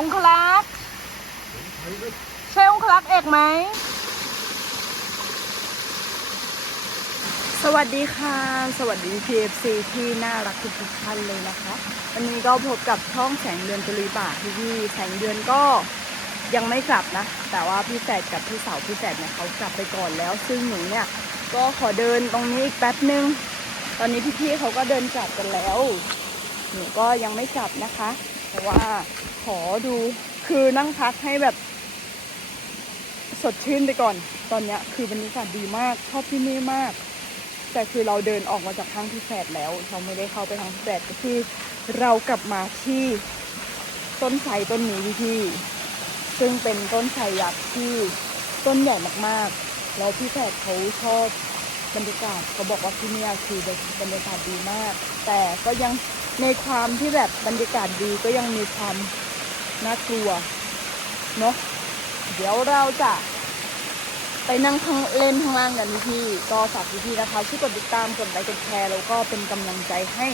องคลักษ์ใช่องคลักษ์เอกไหม สวัสดีค่ะ สวัสดี PFC ที่น่ารักทุกๆท่านเลยนะคะ วันนี้ก็พบกับช่องแสงเดือนตุลีป่าที่พี่แสงเดือนก็ยังไม่กลับนะ แต่ว่าพี่แฝดกับพี่สาวพี่แฝดเนี่ยเขากลับไปก่อนแล้ว ซึ่งหนูเนี่ยก็ขอเดินตรงนี้อีกแป๊บนึง ตอนนี้พี่ๆเขาก็เดินกลับกันแล้ว หนูก็ยังไม่กลับนะคะแต่ว่า ขอดูคือนั่งพักให้แบบสดชื่นไปก่อน ตอนนี้คือบรรยากาศดีมากชอบที่นี่มาก แต่คือเราเดินออกมาจากทางที่แฝดแล้ว เราไม่ได้เข้าไปทางที่แฝดก็คือ เรากลับมาที่ต้นไทรต้นนี้พี่ ซึ่งเป็นต้นไทรยักษ์ที่ต้นใหญ่มากๆ แล้วพี่แฝดเขาชอบบรรยากาศเขาบอกว่าที่นี่คือบรรยากาศดีมาก แต่ก็ยังในความที่แบบบรรยากาศดีก็ยังมีความ น่ากลัวเนาะเดี๋ยวเราจะไปนั่งข้างเล่นข้างล่างกันพี่ก็ฝากพี่ๆนะคะช่วยกดติดตามกดไลค์กดแชร์แล้วก็เป็นกำลังใจให้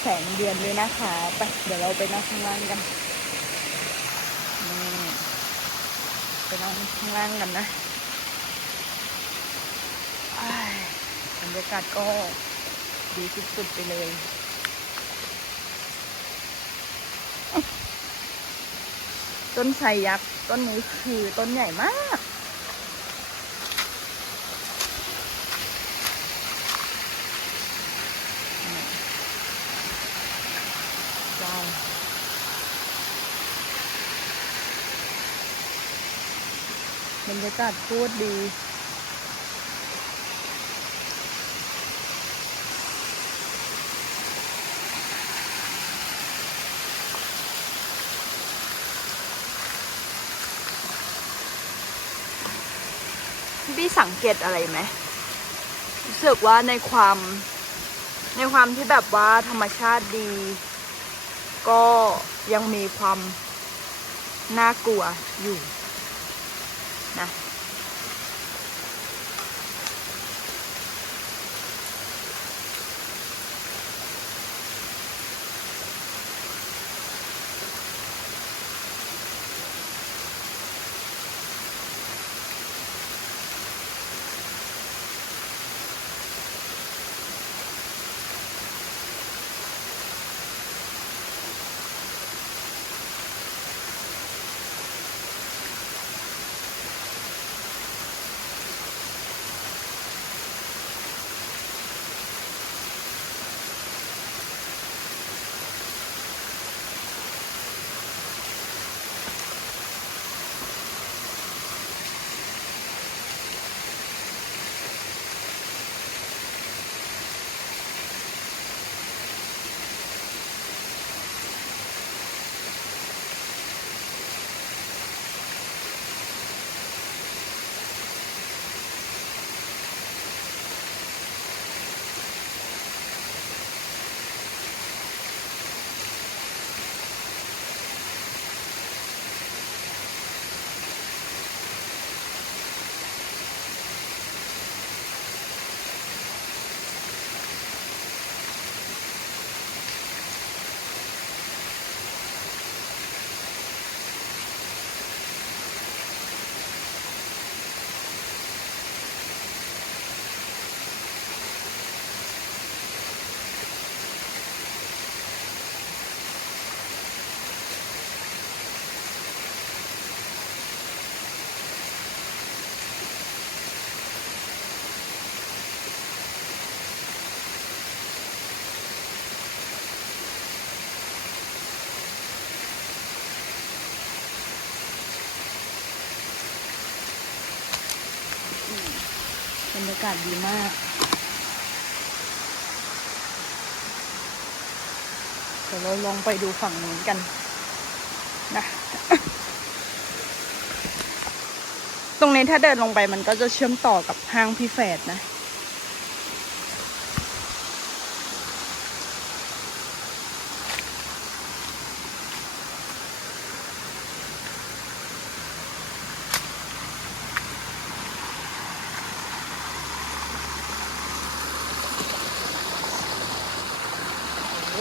แสงเดือนด้วยนะคะไปเดี๋ยวเราไปนั่งข้างล่างกันไปนั่งข้างล่างกันนะบรรยากาศก็ดีสุดๆไปเลย ต้นไทรยักษ์ ต้นนี้คือต้นใหญ่มาก บรรยากาศโคตรดี เกตอะไรไหมรู้สึกว่าในความในความที่แบบว่าธรรมชาติดี ก็ยังมีความน่ากลัวอยู่นะ รรยากาศดีมากเดี๋ยวเราลองไปดูฝั่งนู้นกันนะตรงนี้ถ้าเดินลงไปมันก็จะเชื่อมต่อกับห้างพี่แฝดนะ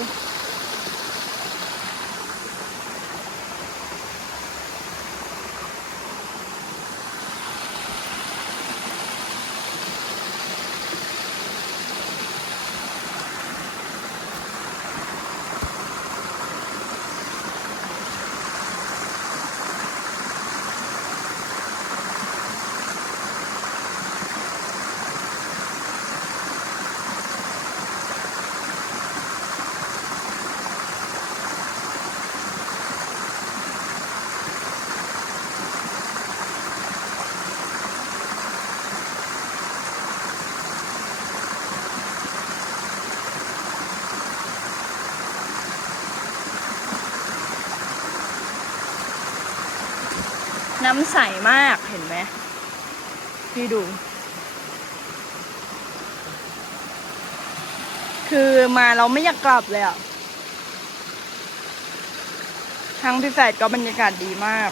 บ น้ำใสมากเห็นไหมพี่ดู คือมาเราไม่อยากกลับเลยอะทางพี่แฝดก็บรรยากาศดีมาก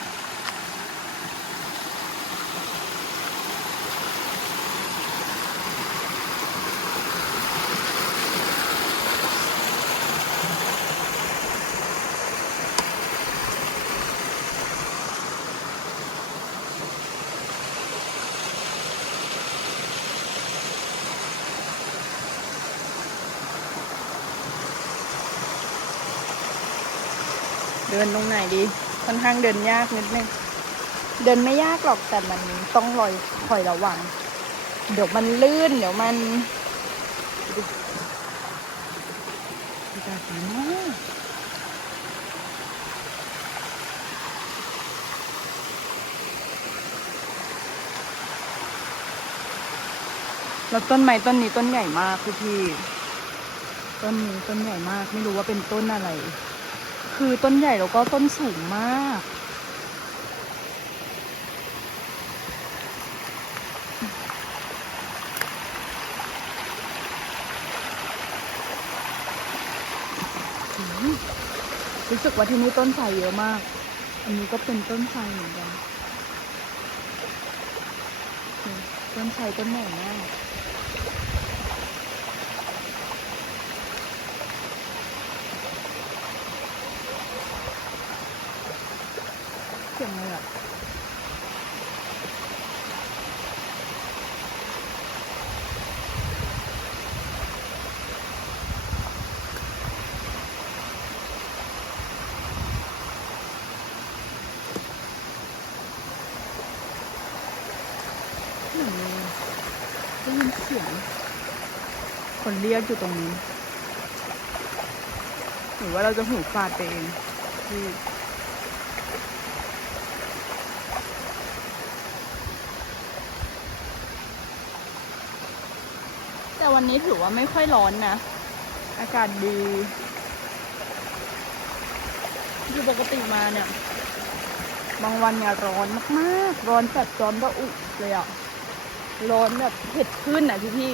เดินตรงไหนดีค่อนข้างเดินยากนิดนึงเดินไม่ยากหรอกแต่มันต้องลอยคอยระวัง เดี๋ยวมันลื่น เดี๋ยวมันดีมากแล้วต้นไม้ต้นนี้ต้นใหญ่มากคือพี่ต้นนี้ต้นใหญ่มาก ไม่รู้ว่าเป็นต้นอะไร คือต้นใหญ่แล้วก็ต้นสูงมาก รู้สึกว่าที่นี่ต้นไทรเยอะมาก อันนี้ก็เป็นต้นไทรเหมือนกัน ต้นไทรต้นใหญ่มาก เสียงอะไรอะเหมือนมีได้ยินเสียงคนเรียกอยู่ตรงนี้ หรือว่าเราจะหูฝาดไปเองที่ แต่วันนี้ถือว่าไม่ค่อยร้อนนะ อากาศดีคือปกติมาเนี่ย บางวันเนี่ยร้อนมากๆ ร้อนแบบร้อนระอุเลยอะร้อนแบบเผ็ดขึ้นอะพี่พี่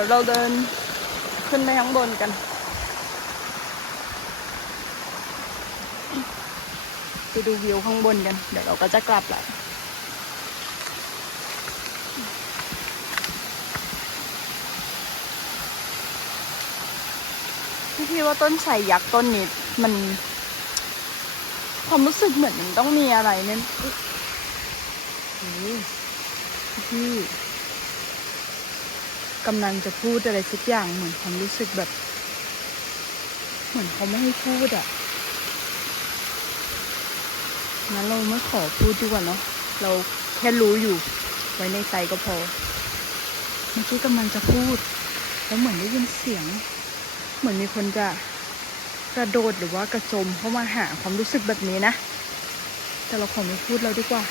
ดี๋ยวเราเดินขึ้นไปข้างบนกัน ไปดูวิวข้างบนกัน เดี๋ยวเราก็จะกลับแล้วพี่พี่ว่าต้นไทรยักษ์ต้นนี้มันความรู้สึกเหมือนมันต้องมีอะไรเนี่ยโอ้โหพี่ กำลังจะพูดอะไรสักอย่างเหมือนความรู้สึกแบบ เหมือนเขาไม่ให้พูดอะงั้นเราไม่ขอพูดดีกว่าเนาะเราแค่รู้อยู่ ไว้ในใจก็พอ เมื่อกี้กำลังจะพูด แล้วเหมือนได้ยินเสียง เหมือนมีคนจะกระโดดหรือว่ากระโจมเข้ามาหาความรู้สึกแบบนี้นะ แต่เราขอไม่พูดแล้วดีกว่า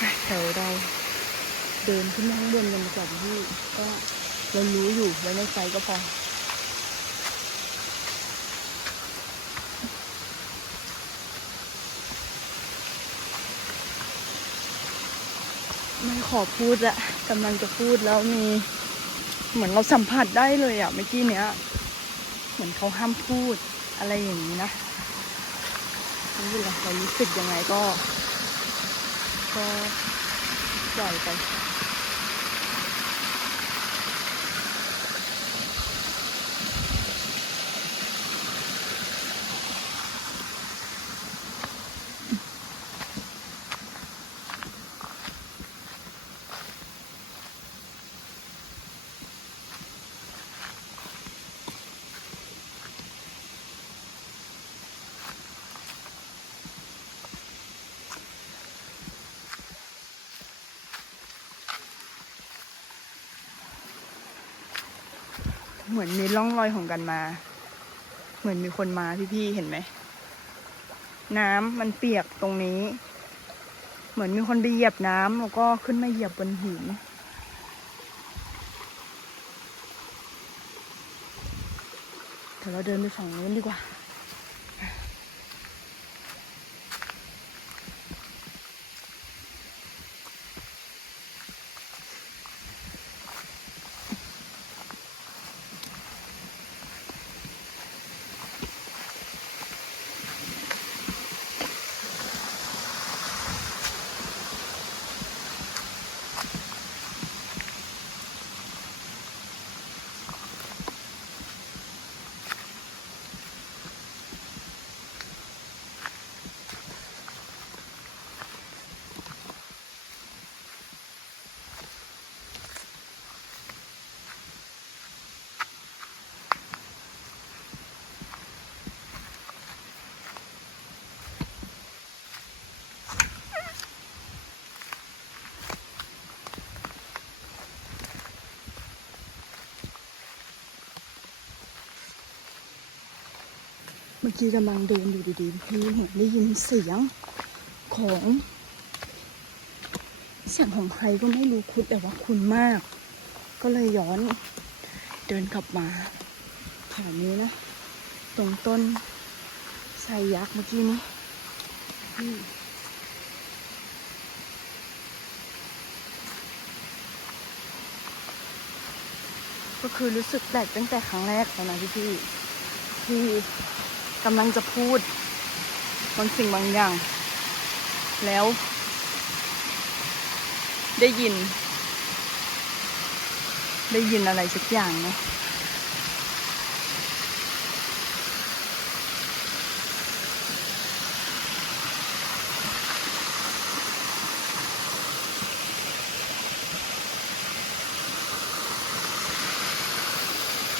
อะเดี๋ยวเรา เดินขึ้นมาข้างบนกันดีกว่าพี่ก็เรารู้อยู่ไว้ในใจก็พอไม่ขอพูดอะกำลังจะพูดแล้วมีเหมือนเราสัมผัสได้เลยอะเมื่อกี้เนี้ย เหมือนเขาห้ามพูดอะไรอย่างนี้นะไม่เป็นไรเรารู้สึกยังไงก็ ก็ปล่อยไป เหมือนมีร่องรอยของกันมา เหมือนมีคนมาพี่ๆเห็นไหม น้ำมันเปียกตรงนี้ เหมือนมีคนไปเหยียบน้ำแล้วก็ขึ้นมาเหยียบบนหินเดี๋ยวเราเดินไปฝั่งนู้นดีกว่า มื่อกี้กำลังเดินอยู่ดีๆพี่เหมือนได้ยินเสียงของ เสียงของใครก็ไม่รู้คุ้นแต่ว่าคุ้นมาก ก็เลยย้อนเดินกลับมาแถวนี้นะ ตรงต้นไทรยักษ์เมื่อกี้นี้พี่ก็คือรู้สึกแปลกตั้งแต่ครั้งแรกแล้วนะพี่พี่ที่ กำลังจะพูดบางสิ่งบางอย่าง แล้ว ได้ยิน ได้ยินอะไรสักอย่างเนาะ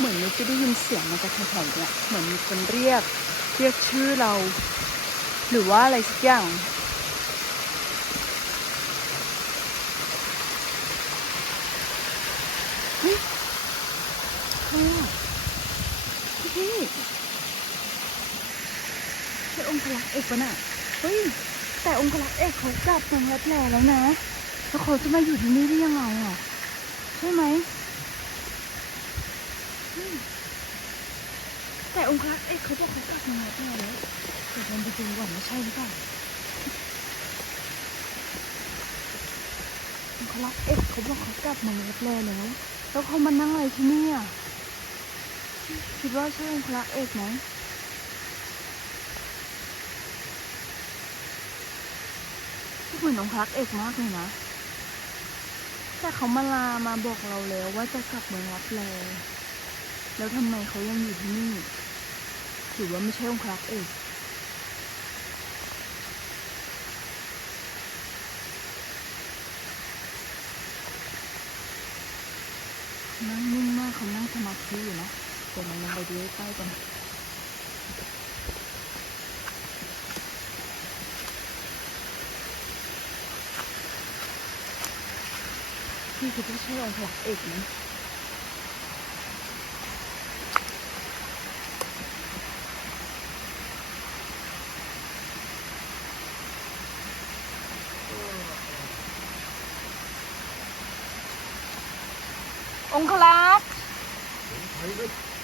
มือนเราจะได้ยินเสียงมาจากแถวๆเนี่ยเหมือนมีคนเรียก เรียกชื่อเรา หรือว่าอะไรสักอย่างใครอะพี่พี่ใช่องค์พลักษ์เอกปะน่ะเฮ้ย แต่องค์พลักษ์เอกเขากลับเมืองรับแลแล้วนะ แล้วเขาจะมาอยู่ที่นี่ได้ยังไงอะ ใช่ไหมเฮ้ย แต่องค์พลักเอกเขาบอกเขากลับเมืองรับแลแล้วเดี๋ยวเราไปดูก่อนว่าใช่หรือเปล่าองค์พลักเอกเขาบอกเขากลับเมืองรับแลแล้วแล้วเขามานั่งอะไรที่นี่อะคิดว่าใช่องค์พระเอกไหมเหมือนองค์พระเอกมากเลยนะแต่เขามาลามาบอกเราแล้วว่าจะกลับเมืองรับแลแล้วทำไมเขายังอยู่ที่นี่ หรือว่าไม่ใช่องครักเองนั่งนิ่งมากเขานั่งสมาธิอยู่นะเดี๋ยวมันลงไปดูใกล้กันที่คือที่ใช่องครักษ์เอกนะ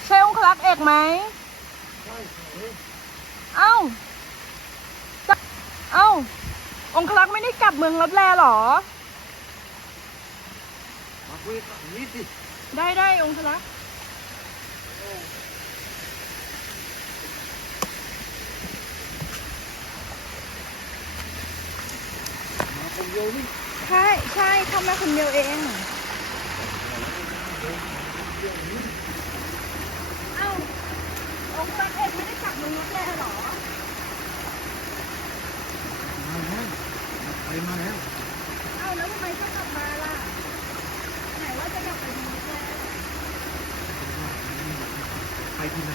ใช่องคลักษ์เอกไหมเอ้าเอ้า องคลักษ์ไม่ได้กลับเมืองรับแลหรอ มาคุยกับนี้สิได้ได้องคลักษ์มาคนเดียวนี่ใช่ใช่เข้ามาคนเดียวเอง องคลักเอกไม่ได้กลับเมืองรับแลเหรอมาแล้วไปมาแล้ว เอ้าแล้วทำไมต้องกลับมาล่ะ ไหนว่าจะกลับไปเมืองรับแลไปที่ไหน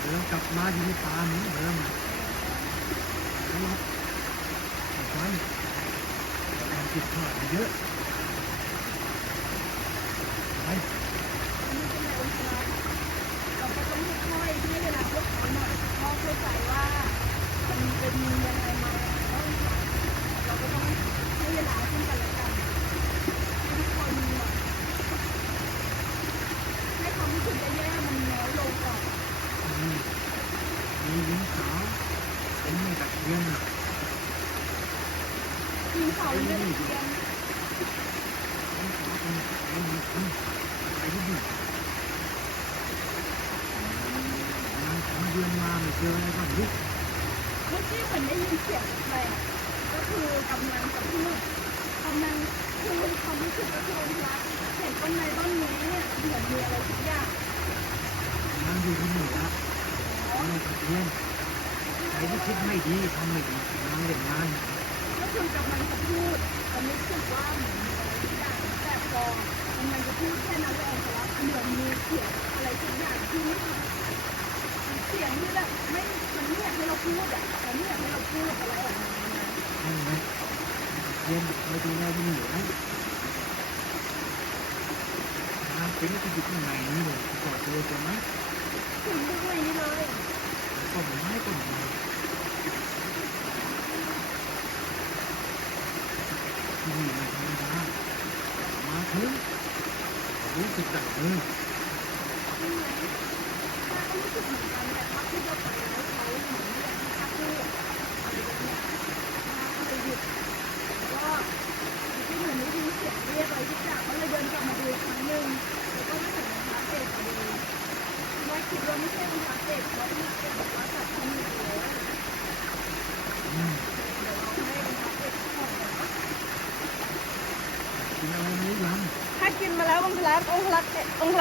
เดินกลับมาอยู่ในป่าเหมือนเดิมแล้วไปการผิดพลาดเยอะไป เราก็ต้องค่อยๆให้เวลาพวกเขาหน่อยเพราะเข้าใจว่ามันเป็นยังไงมาแล้วเราก็ต้องให้เวลาซึ่งกันและกันให้ทุกคนแบบให้ความรู้สึกแย่ๆมันน้อยลงก่อน มีมีหญิงสาวเป็นแม่ตะเคียน ทีมเขาเล่นเกม หญิงสาวเป็นแม่ตะเคียนมีคนไปที่นี่นานสอง เดือนมาไม่เจออะไรบ้างลูกเมื่อกี้เหมือนได้ยินเสียงอะไรอะก็คือกำลังกับพี่กำลังคือความรู้สึกก็คือว่าเห็นต้นไม้ต้นนี้เนี่ยเหมือนมีอะไรทุกอย่างนางอยู่ที่นี่ละแม่ตะเคียนใครที่คิดไม่ดีทำไม่ดีนางเล่นงานก็คือกำลังจะพูดแต่รู้สึกว่าเหมือนมีอะไรทุกอย่างแต่พอกำลังจะพูดแค่นั้นเองแต่ว่าเหมือนมีเสียงอะไรทุกอย่างที่ไม่เสียงที่แบบไม่มันไม่อยากให้เราพูดอะมันไม่อยากให้เราพูดอะไรออกมานะนั่นไงเรียนคอยดูแลที่นี่ไว้นางเป็นที่อยู่ข้างในนี่เลยกอดตัวจะไหมถึงข้างในนี้เลยต้นไม้ต้นไม้ที่นี่ไม่ธรรมดามาถึง รู้สึ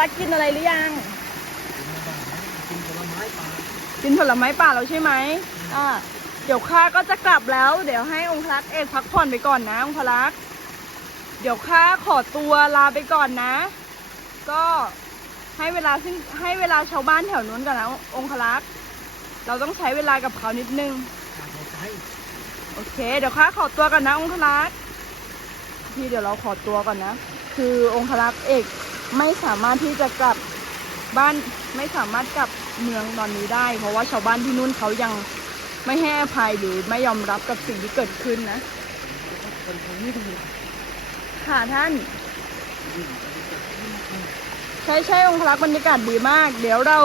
ระกินอะไรหรือยังกินมาบ้างไหมกินผลไม้ป่ากินผลไม้ป่าแล้วใช่ไหมอ่าเดี๋ยวข้าก็จะกลับแล้ว เดี๋ยวให้องค์พระเอกพักผ่อนไปก่อนนะองค์พระเดี๋ยวข้าขอตัวลาไปก่อนนะ ก็ให้เวลาซึ่งให้เวลาชาวบ้านแถวนู้นก่อนนะองค์พระเราต้องใช้เวลากับเขานิดนึงการเอาใจโอเค เดี๋ยวข้าขอตัวก่อนนะองค์พระพี่เดี๋ยวเราขอตัวก่อนนะ คือองค์พระเอก ไม่สามารถที่จะกลับบ้านไม่สามารถกลับเมืองตอนนี้ได้ เพราะว่าชาวบ้านที่นู่นเขายังไม่ให้อภัยหรือไม่ยอมรับกับสิ่งที่เกิดขึ้นนะ ค่ะท่าน ใช่ใช่องค์พระบรรยากาศดีมาก เดี๋ยวเรา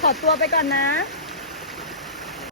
ขอตัวไปก่อนนะ